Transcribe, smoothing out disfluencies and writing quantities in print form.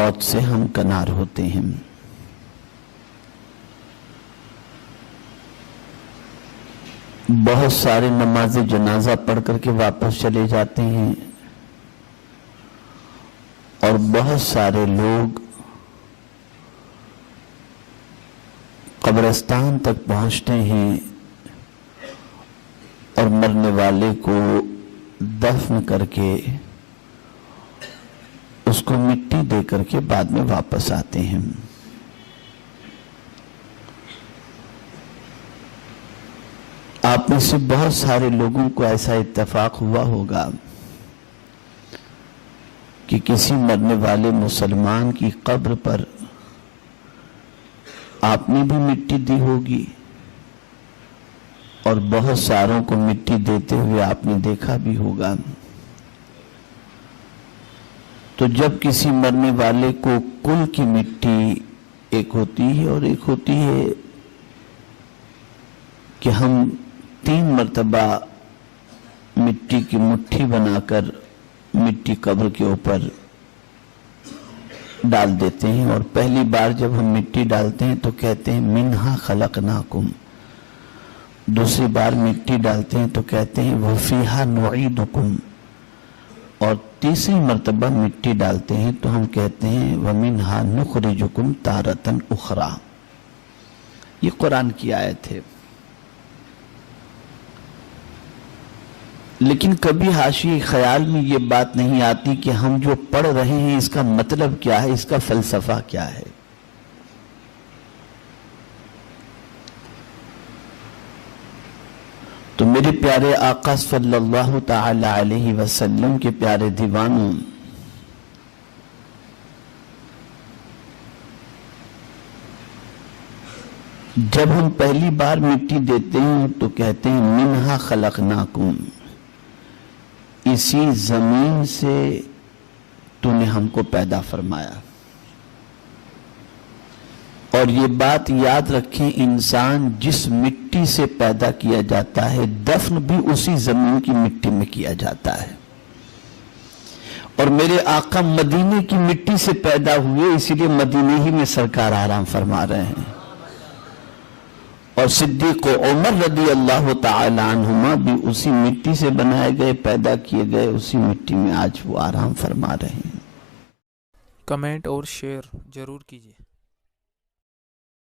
موت سے ہم کنار ہوتے ہیں۔ بہت سارے نماز جنازہ پڑھ کر کے واپس چلے جاتے ہیں، اور بہت سارے لوگ قبرستان تک پہنچتے ہیں اور مرنے والے کو دفن کر کے اس کو مٹی دے کر کے بعد میں واپس آتے ہیں۔ آپ میں سے بہت سارے لوگوں کو ایسا اتفاق ہوا ہوگا کہ کسی مرنے والے مسلمان کی قبر پر آپ نے بھی مٹی دی ہوگی، اور بہت ساروں کو مٹی دیتے ہوئے آپ نے دیکھا بھی ہوگا۔ تو جب کسی مرنے والے کو کل کی مٹی ایک ہوتی ہے اور ایک ہوتی ہے کہ ہم 3 مرتبہ مٹی کی مٹھی بنا کر مٹی قبر کے اوپر ڈال دیتے ہیں، اور پہلی بار جب ہم مٹی ڈالتے ہیں تو کہتے ہیں منہا خلقناکم، دوسری بار مٹی ڈالتے ہیں تو کہتے ہیں وفیہا نعیدکم، اور تیسری مرتبہ مٹی ڈالتے ہیں تو ہم کہتے ہیں ومنہا نخرجکم تارۃ اخری۔ یہ قرآن کی آیت ہے۔ لیکن کبھی حاشی خیال میں یہ بات نہیں آتی کہ ہم جو پڑھ رہے ہیں اس کا مطلب کیا ہے، اس کا فلسفہ کیا ہے۔ تو میرے پیارے آقا صلی اللہ تعالی علیہ وسلم کے پیارے دیوانوں، جب ہم پہلی بار مٹی دیتے ہیں تو کہتے ہیں منہا خلقناکم، اسی زمین سے تو نے ہم کو پیدا فرمایا۔ اور یہ بات یاد رکھیں، انسان جس مٹی سے پیدا کیا جاتا ہے دفن بھی اسی زمین کی مٹی میں کیا جاتا ہے۔ اور میرے آقا مدینے کی مٹی سے پیدا ہوئے، اسی لیے مدینے ہی میں سرکار آرام فرما رہے ہیں، اور صدیق و عمر رضی اللہ تعالی عنہما بھی اسی مٹی سے بنائے گئے، پیدا کیے گئے، اسی مٹی میں آج وہ آرام فرما رہے ہیں۔ کمنٹ اور شیئر ضرور کیجیے۔